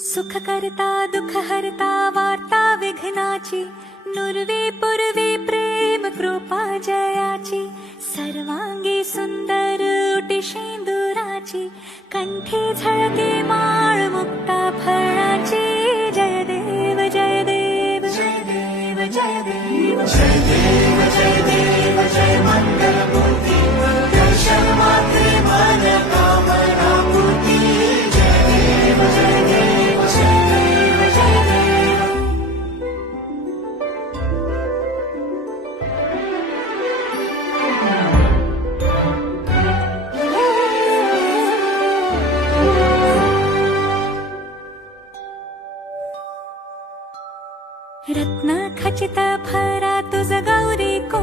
सुख करता दुःख हरता वार्ता विघ्नाची, नुरवे पुरवे प्रेम कृपा जयाची, सर्वांगी सुंदर उटी शेंदुराची, कंठी झळके माळ मुक्ता फळाची. जय देव जय देव जय देव जय देव जय देव जय देव जय मंगलमूर्ती, दर्शन मात्रे मन कामना पूर्ती. जय देव जय देव जय देव जय देव. रत्न खचित फरा तुझ गौरी को